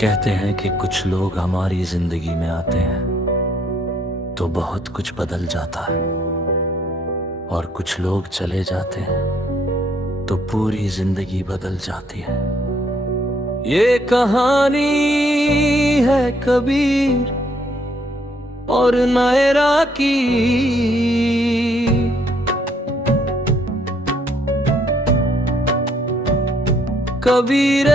कहते हैं कि कुछ लोग हमारी जिंदगी में आते हैं तो बहुत कुछ बदल जाता है, और कुछ लोग चले जाते हैं तो पूरी जिंदगी बदल जाती है। ये कहानी है कबीर और नायरा की। कबीर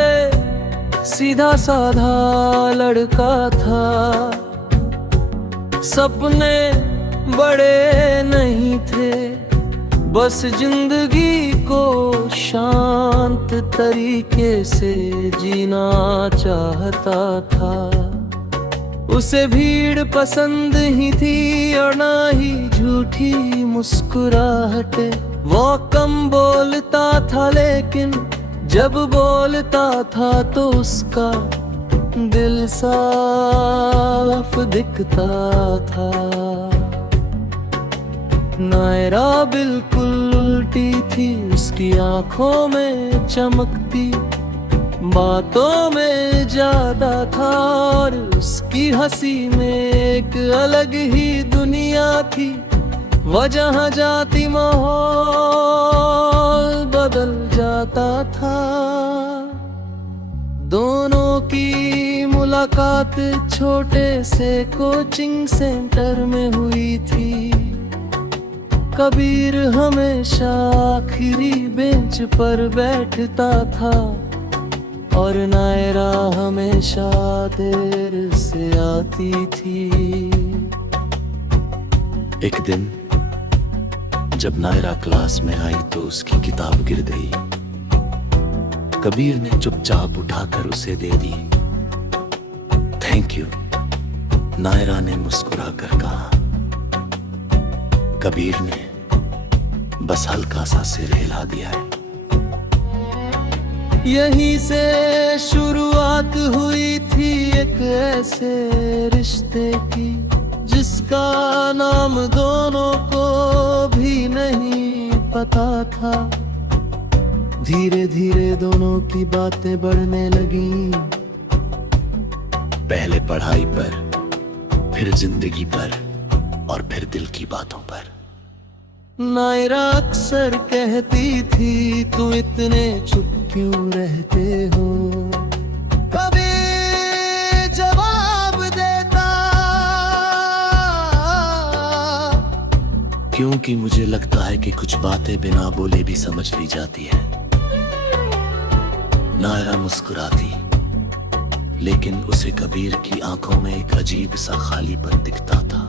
सीधा साधा लड़का था, सपने बड़े नहीं थे, बस जिंदगी को शांत तरीके से जीना चाहता था। उसे भीड़ पसंद ही थी और ना ही झूठी मुस्कुराहटे। वो कम बोलता था लेकिन जब बोलता था तो उसका दिल साफ दिखता था। नायरा बिल्कुल उल्टी थी, उसकी आंखों में चमकती, बातों में ज्यादा था, और उसकी हंसी में एक अलग ही दुनिया थी। वह जहाँ जाती माहौल बदल जाता था। दोनों की मुलाकात छोटे से कोचिंग सेंटर में हुई थी। कबीर हमेशा आखिरी बेंच पर बैठता था और नायरा हमेशा देर से आती थी। एक दिन जब नायरा क्लास में आई तो उसकी किताब गिर गई। कबीर ने चुपचाप उठाकर उसे दे दी। थैंक यू, नायरा ने मुस्कुराकर कहा। कबीर ने बस हल्का सा सिर हिला दिया है। यहीं से शुरुआत हुई थी एक ऐसे रिश्ते की जिसका नाम दोनों को भी नहीं पता था। धीरे धीरे दोनों की बातें बढ़ने लगी, पहले पढ़ाई पर, फिर जिंदगी पर, और फिर दिल की बातों पर। नायरा अक्सर कहती थी, तुम इतने चुप क्यों रहते हो? कभी जवाब देता, क्योंकि मुझे लगता है कि कुछ बातें बिना बोले भी समझ ली जाती है। नायरा मुस्कुराती, लेकिन उसे कबीर की आंखों में एक अजीब सा खालीपन दिखता था।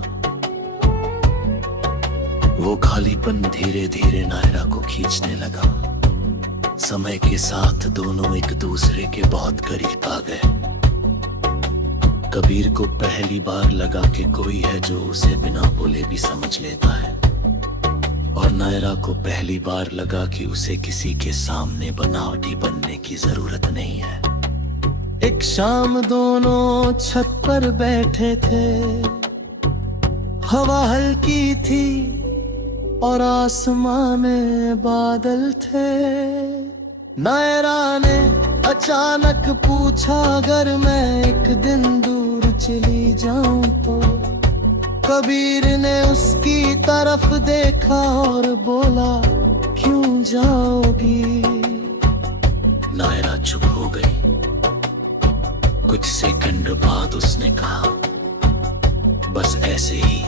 वो खालीपन धीरे धीरे नायरा को खींचने लगा। समय के साथ दोनों एक दूसरे के बहुत करीब आ गए। कबीर को पहली बार लगा कि कोई है जो उसे बिना बोले भी समझ लेता है, और नायरा को पहली बार लगा कि उसे किसी के सामने बनावटी बनने की जरूरत नहीं है। एक शाम दोनों छत पर बैठे थे, हवा हल्की थी और आसमां में बादल थे। नायरा ने अचानक पूछा, अगर मैं एक दिन दूर चली जाऊं तो? कबीर ने उसकी तरफ देखा और बोला, क्यों जाओगी? नायरा चुप हो गई। कुछ सेकंड बाद उसने कहा, बस ऐसे ही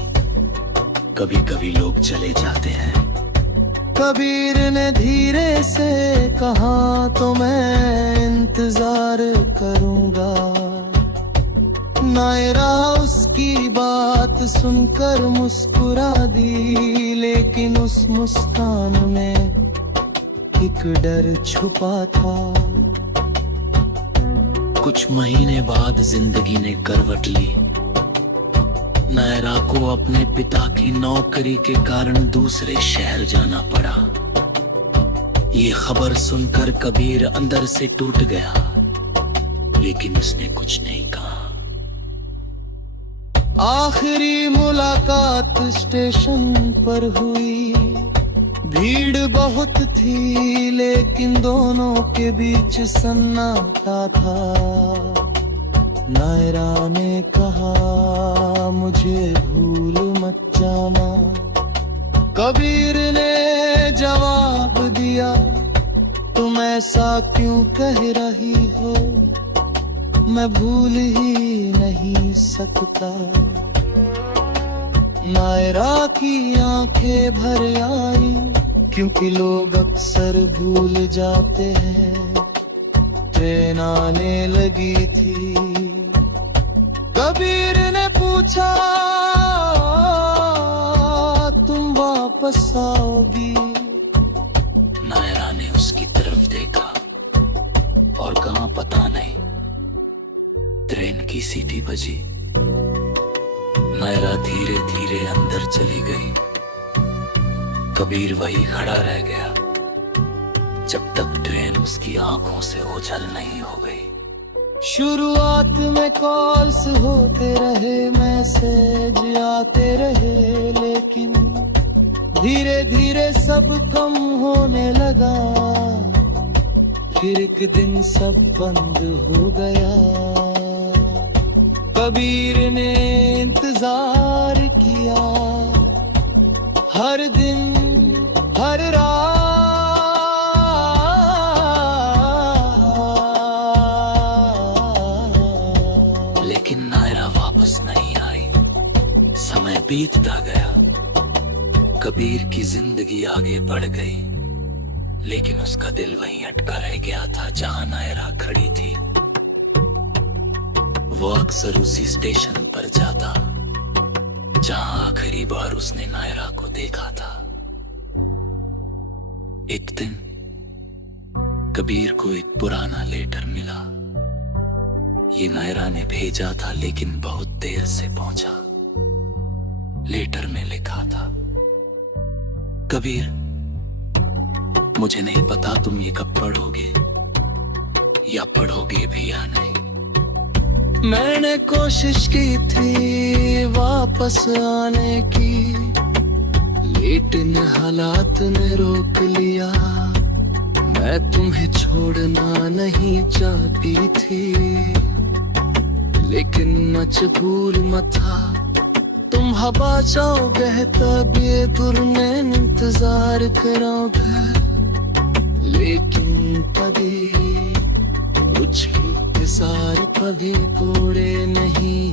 कभी कभी लोग चले जाते हैं। कबीर ने धीरे से कहा, तो मैं इंतजार करूंगा। नायरा उसकी बात सुनकर मुस्कुरा दी, लेकिन उस मुस्कान में एक डर छुपा था। कुछ महीने बाद जिंदगी ने करवट ली। नायरा को अपने पिता की नौकरी के कारण दूसरे शहर जाना पड़ा। ये खबर सुनकर कबीर अंदर से टूट गया, लेकिन उसने कुछ नहीं कहा। आखिरी मुलाकात स्टेशन पर हुई। भीड़ बहुत थी लेकिन दोनों के बीच सन्नाटा था। नायरा ने कहा मुझे भूल मत जाना। कबीर ने जवाब दिया तुम ऐसा क्यों कह रही हो, मैं भूल ही नहीं सकता। नायरा की आंखें भर आई क्योंकि लोग अक्सर भूल जाते हैं। ट्रेन आने लगी थी। कबीर ने पूछा तुम वापस आओगी। नायरा ने उसकी तरफ देखा और कहा पता नहीं। ट्रेन की सीटी बजी। नायरा धीरे धीरे अंदर चली गई। कबीर वही खड़ा रह गया जब तक ट्रेन उसकी आंखों से ओझल नहीं हो गई। शुरुआत में कॉल्स होते रहे, मैसेज आते रहे, लेकिन धीरे धीरे सब कम होने लगा। फिर एक दिन सब बंद हो गया। कबीर ने इंतजार किया, हर दिन हर रात, लेकिन नायरा वापस नहीं आई। समय बीतता गया। कबीर की जिंदगी आगे बढ़ गई, लेकिन उसका दिल वहीं अटका रह गया था जहां नायरा खड़ी थी। वो अक्सर उसी स्टेशन पर जाता जहां आखिरी बार उसने नायरा को देखा था। एक दिन कबीर को एक पुराना लेटर मिला। ये नायरा ने भेजा था, लेकिन बहुत देर से पहुंचा। लेटर में लिखा था, कबीर मुझे नहीं पता तुम ये कब पढ़ोगे या पढ़ोगे भी या नहीं। मैंने कोशिश की थी वापस आने की, लेकिन हालात ने रोक लिया। मैं तुम्हें छोड़ना नहीं चाहती थी, लेकिन मजबूर मत था। तुम हवा चाहोगे तब ये दूर में इंतजार करोगे, लेकिन कभी कुछ इंतजार कभी तोड़े नहीं।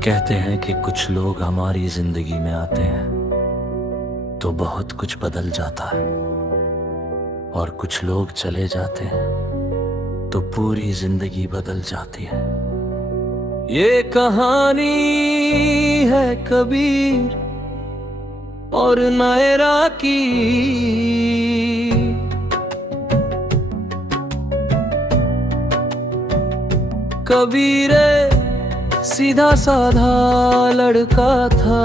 कहते हैं कि कुछ लोग हमारी जिंदगी में आते हैं तो बहुत कुछ बदल जाता है, और कुछ लोग चले जाते हैं तो पूरी जिंदगी बदल जाती है। ये कहानी है कबीर और नायरा की। कबीर सीधा साधा लड़का था,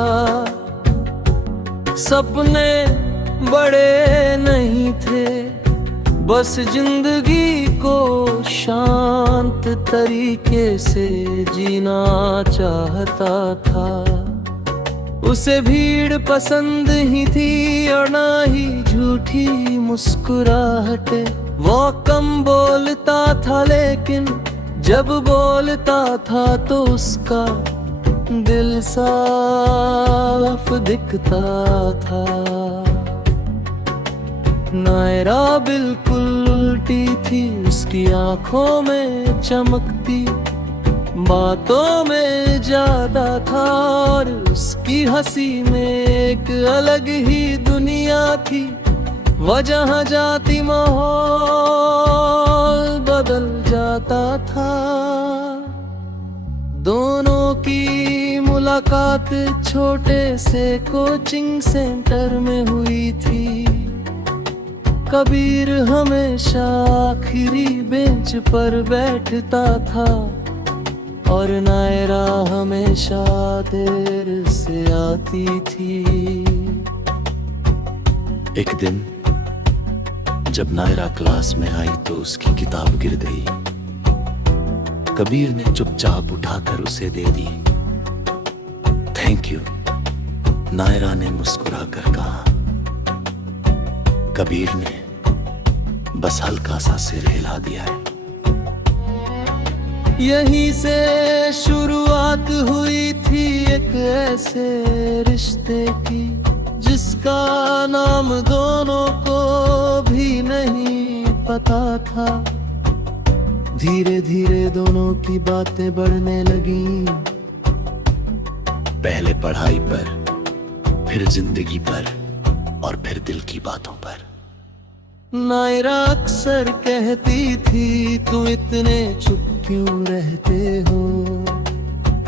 सपने बड़े नहीं थे, बस जिंदगी को शांत तरीके से जीना चाहता था। उसे भीड़ पसंद ही थी और ना ही झूठी मुस्कुराहटे। वो कम बोलता था, लेकिन जब बोलता था तो उसका दिल साफ दिखता था। नायरा बिल्कुल उल्टी थी, उसकी आंखों में चमकती, बातों में ज्यादा था, और उसकी हंसी में एक अलग ही दुनिया थी। वह जहाँ जाती माहौल बदल जाता था। दोनों की मुलाकात छोटे से कोचिंग सेंटर में हुई थी। कबीर हमेशा आखिरी बेंच पर बैठता था और नायरा हमेशा देर से आती थी। एक दिन जब नायरा क्लास में आई तो उसकी किताब गिर गई। कबीर ने चुपचाप उठाकर उसे दे दी थैंक यू, नायरा ने मुस्कुरा कर कहा। कबीर ने बस हल्का सा सिर हिला दिया है। यहीं से शुरुआत हुई थी एक ऐसे रिश्ते की, जिसका नाम दोनों को भी नहीं पता था। धीरे धीरे दोनों की बातें बढ़ने लगी, पहले पढ़ाई पर, फिर जिंदगी पर, और फिर दिल की बातों पर। नायरा अक्सर कहती थी, तुम इतने चुप क्यों रहते हो?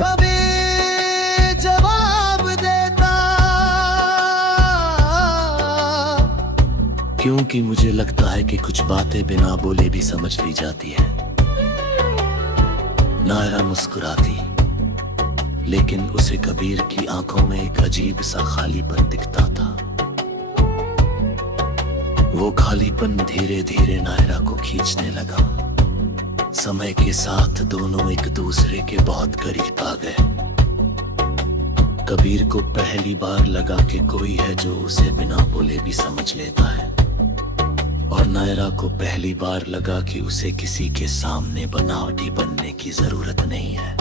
कभी जवाब देता, क्योंकि मुझे लगता है कि कुछ बातें बिना बोले भी समझ ली जाती है। नायरा मुस्कुराती, लेकिन उसे कबीर की आंखों में एक अजीब सा खालीपन दिखता था। वो खालीपन धीरे धीरे नायरा को खींचने लगा। समय के साथ दोनों एक दूसरे के बहुत करीब आ गए। कबीर को पहली बार लगा कि कोई है जो उसे बिना बोले भी समझ लेता है, और नायरा को पहली बार लगा कि उसे किसी के सामने बनावटी बनने की जरूरत नहीं है।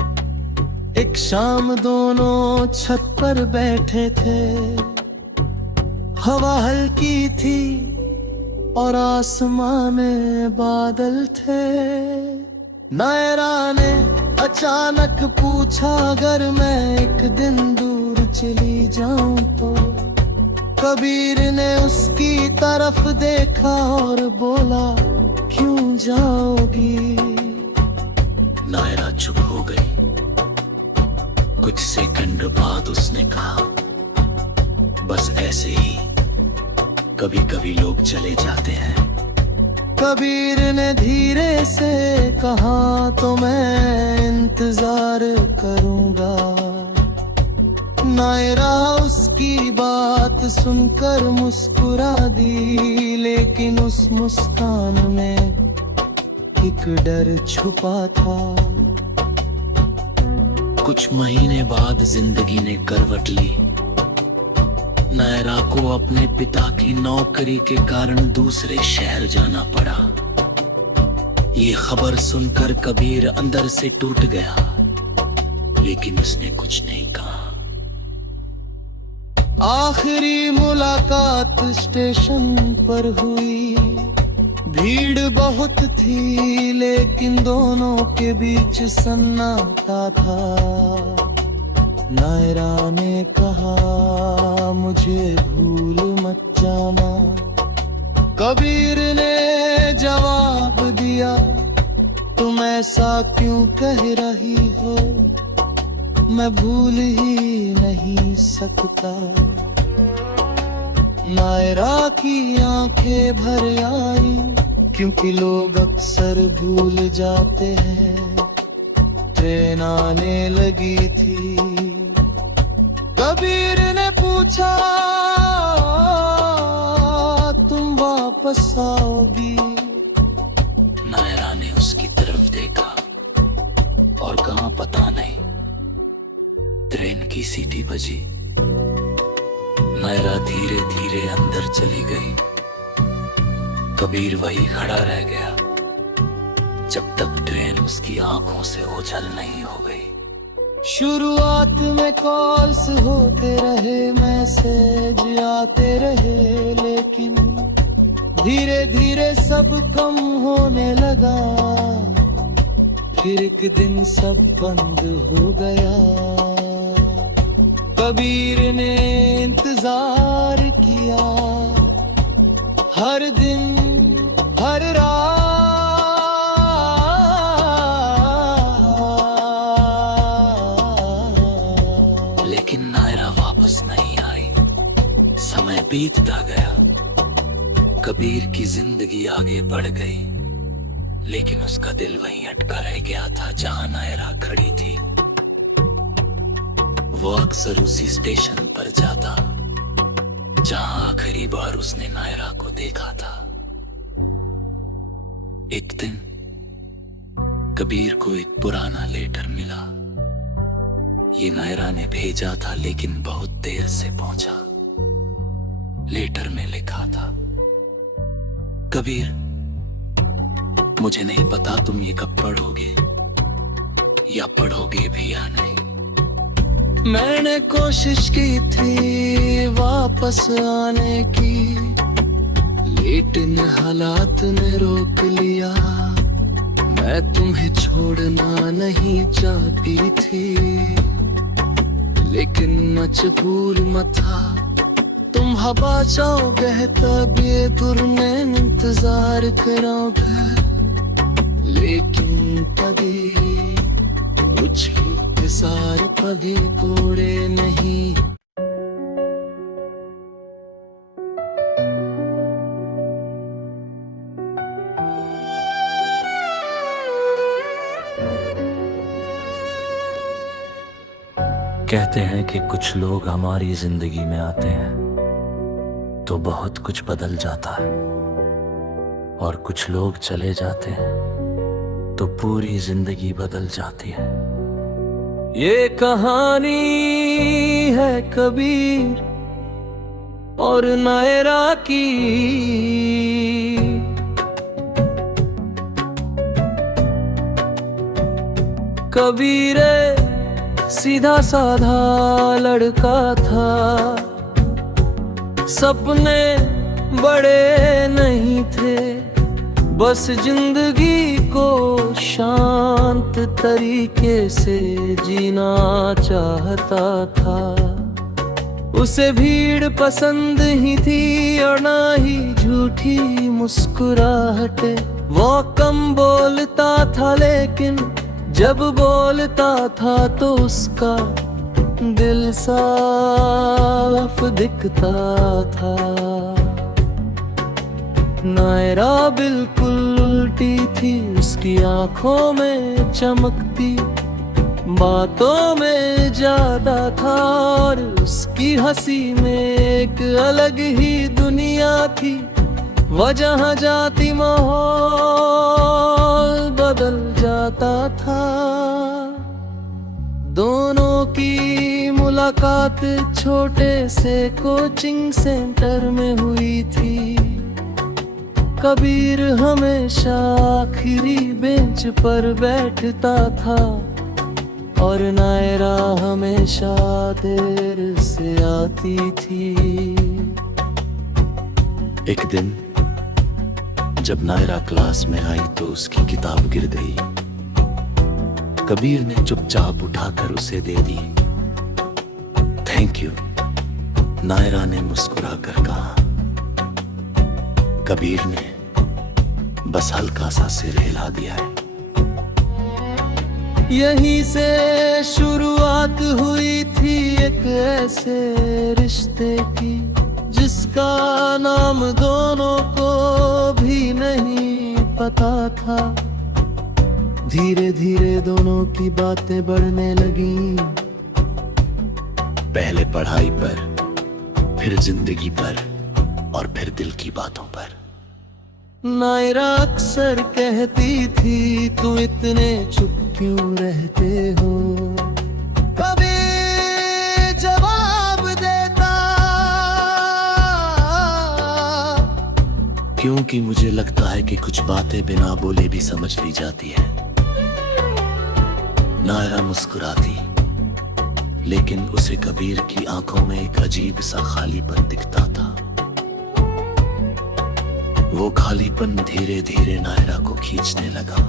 एक शाम दोनों छत पर बैठे थे, हवा हल्की थी और आसमां में बादल थे। नायरा ने अचानक पूछा, अगर मैं एक दिन दूर चली जाऊं तो? कबीर ने उसकी तरफ देखा और बोला, क्यों जाओगी? नायरा चुप हो गई। कुछ सेकंड बाद उसने कहा, बस ऐसे ही कभी कभी लोग चले जाते हैं। कबीर ने धीरे से कहा, तो मैं इंतजार करूंगा। नायरा उसकी बात सुनकर मुस्कुरा दी, लेकिन उस मुस्कान में एक डर छुपा था। कुछ महीने बाद जिंदगी ने करवट ली। नायरा को अपने पिता की नौकरी के कारण दूसरे शहर जाना पड़ा। ये खबर सुनकर कबीर अंदर से टूट गया, लेकिन उसने कुछ नहीं कहा। आखिरी मुलाकात स्टेशन पर हुई। भीड़ बहुत थी, लेकिन दोनों के बीच सन्नाटा था। नायरा ने कहा, मुझे भूल मत जाना। कबीर ने जवाब दिया, तुम ऐसा क्यों कह रही हो? मैं भूल ही नहीं सकता। नायरा की आंखें भर आई, क्योंकि लोग अक्सर भूल जाते हैं। ट्रेन आने लगी थी। कबीर ने पूछा, तुम वापस आओगी? नायरा ने उसकी तरफ देखा और कहा, पता नहीं। ट्रेन की सीटी बजी। नायरा धीरे धीरे अंदर चली गई। कबीर वही खड़ा रह गया, जब तक ट्रेन उसकी आंखों से ओझल नहीं हो गई। शुरुआत में कॉल्स होते रहे, मैसेज आते रहे, लेकिन धीरे धीरे सब कम होने लगा। फिर एक दिन सब बंद हो गया। कबीर ने इंतजार किया, हर दिन हर रात, लेकिन नायरा वापस नहीं आई। समय बीतता गया। कबीर की जिंदगी आगे बढ़ गई, लेकिन उसका दिल वहीं अटका रह गया था जहां नायरा खड़ी थी। वो अक्सर उसी स्टेशन पर जाता जहां आखिरी बार उसने नायरा को देखा था। एक दिन कबीर को एक पुराना लेटर मिला। ये नायरा ने भेजा था, लेकिन बहुत देर से पहुंचा। लेटर में लिखा था, कबीर मुझे नहीं पता तुम ये कब पढ़ोगे या पढ़ोगे भी या नहीं। मैंने कोशिश की थी वापस आने की, लेकिन हालात ने रोक लिया। मैं तुम्हें छोड़ना नहीं चाहती थी, लेकिन मजबूर मत था। तुम हवा चाहोगे तब ये दुर्मैन इंतजार करोगे, लेकिन कभी कुछ इंतजार कभी तोड़े नहीं। कहते हैं कि कुछ लोग हमारी जिंदगी में आते हैं तो बहुत कुछ बदल जाता है, और कुछ लोग चले जाते हैं तो पूरी जिंदगी बदल जाती है। ये कहानी है कबीर और नायरा की। कबीर सीधा साधा लड़का था, सपने बड़े नहीं थे, बस जिंदगी को शांत तरीके से जीना चाहता था। उसे भीड़ पसंद ही थी और ना ही झूठी मुस्कुराहटे। वो कम बोलता था, लेकिन जब बोलता था तो उसका दिल साफ दिखता था। नायरा बिल्कुल उल्टी थी, उसकी आंखों में चमकती, बातों में ज्यादा था, और उसकी हंसी में एक अलग ही दुनिया थी। वह जहाँ जाती माहौल बदल जाता था। दोनों की मुलाकात छोटे से कोचिंग सेंटर में हुई थी। कबीर हमेशा आखिरी बेंच पर बैठता था, और नायरा हमेशा देर से आती थी। एक दिन जब नायरा क्लास में आई तो उसकी किताब गिर गई। कबीर ने चुपचाप उठाकर उसे दे दी। थैंक यू, नायरा ने मुस्कुराकर कहा। कबीर ने बस हल्का सा सिर हिला दिया है। यहीं से शुरुआत हुई थी एक ऐसे रिश्ते की, जिसका नाम दोनों को भी नहीं पता था। धीरे धीरे दोनों की बातें बढ़ने लगी। पहले पढ़ाई पर, फिर जिंदगी पर, और फिर दिल की बातों पर। नायरा अक्सर कहती थी, तुम इतने चुप क्यों रहते हो? कभी जवाब देता, क्योंकि मुझे लगता है कि कुछ बातें बिना बोले भी समझ ली जाती है। नायरा मुस्कुराती, लेकिन उसे कबीर की आंखों में एक अजीब सा खालीपन दिखता था। वो खालीपन धीरे धीरे नायरा को खींचने लगा।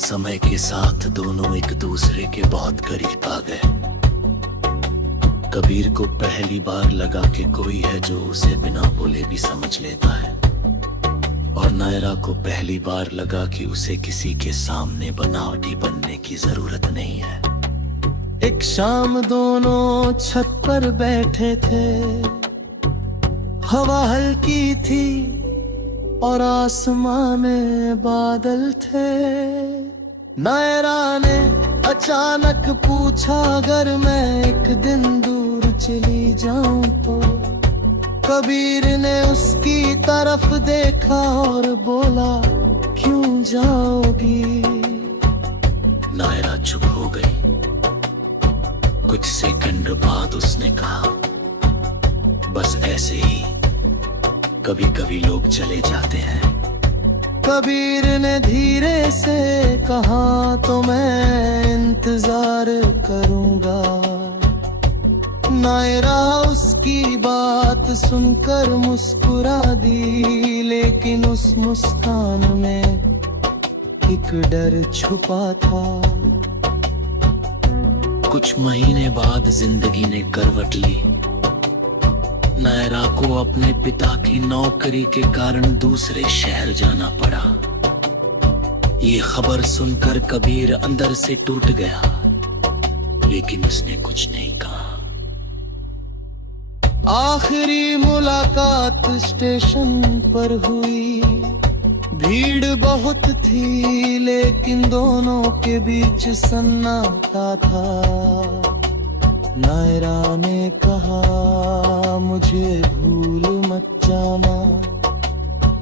समय के साथ दोनों एक दूसरे के बहुत करीब आ गए। कबीर को पहली बार लगा कि कोई है जो उसे बिना बोले भी समझ लेता है, और नायरा को पहली बार लगा कि उसे किसी के सामने बनावटी बनने की जरूरत नहीं है। एक शाम दोनों छत पर बैठे थे। हवा हल्की थी और आसमां में बादल थे। नायरा ने अचानक पूछा, अगर मैं एक दिन दूर चली जाऊं तो? कबीर ने उसकी तरफ देखा और बोला, क्यों जाओगी? नायरा चुप हो गई। सेकंड बाद उसने कहा, बस ऐसे ही कभी कभी लोग चले जाते हैं। कबीर ने धीरे से कहा, तो मैं इंतजार करूंगा। नायरा उसकी बात सुनकर मुस्कुरा दी, लेकिन उस मुस्कान में एक डर छुपा था। कुछ महीने बाद जिंदगी ने करवट ली। नायरा को अपने पिता की नौकरी के कारण दूसरे शहर जाना पड़ा। ये खबर सुनकर कबीर अंदर से टूट गया, लेकिन उसने कुछ नहीं कहा। आखिरी मुलाकात स्टेशन पर हुई। भीड़ बहुत थी, लेकिन दोनों के बीच सन्नाटा था। नायरा ने कहा, मुझे भूल मत जाना।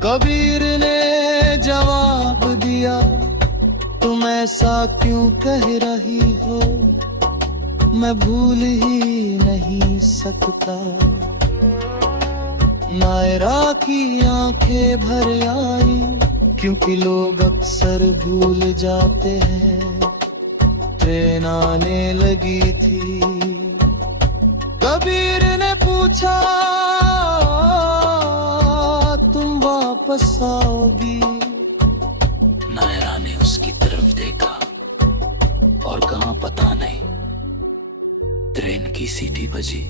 कबीर ने जवाब दिया, तुम ऐसा क्यों कह रही हो, मैं भूल ही नहीं सकता। नायरा की आंखें भर आई, क्योंकि लोग अक्सर भूल जाते हैं। ट्रेन आने लगी थी। कबीर ने पूछा, तुम वापस आओगी? नायरा ने उसकी तरफ देखा और कहा, पता नहीं। ट्रेन की सीटी बजी।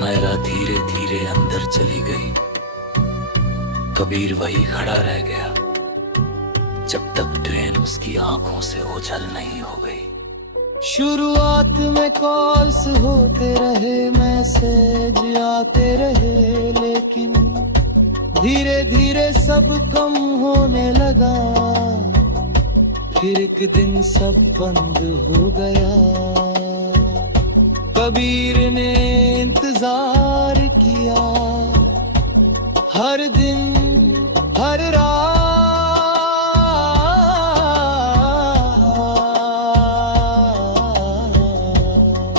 नायरा धीरे धीरे अंदर चली गई। कबीर वही खड़ा रह गया जब तक ट्रेन उसकी आंखों से ओझल नहीं हो गई। शुरुआत में कॉल्स होते रहे, मैसेज आते रहे, लेकिन धीरे धीरे सब कम होने लगा। फिर एक दिन सब बंद हो गया। कबीर ने इंतजार किया, हर दिन हर रात,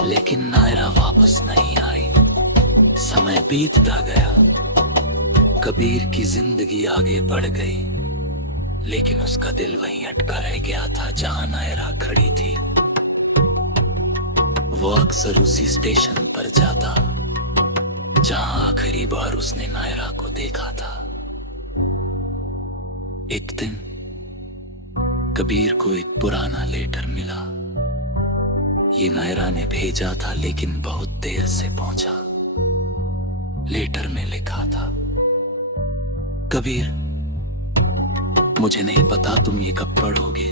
लेकिन नायरा वापस नहीं आई। समय बीतता गया। कबीर की जिंदगी आगे बढ़ गई, लेकिन उसका दिल वहीं अटका रह गया था जहां नायरा खड़ी थी। वो अक्सर उसी स्टेशन पर जाता जहां आखिरी बार उसने नायरा को देखा था। एक दिन कबीर को एक पुराना लेटर मिला। ये नायरा ने भेजा था, लेकिन बहुत देर से पहुंचा। लेटर में लिखा था, कबीर, मुझे नहीं पता तुम ये कब पढ़ोगे,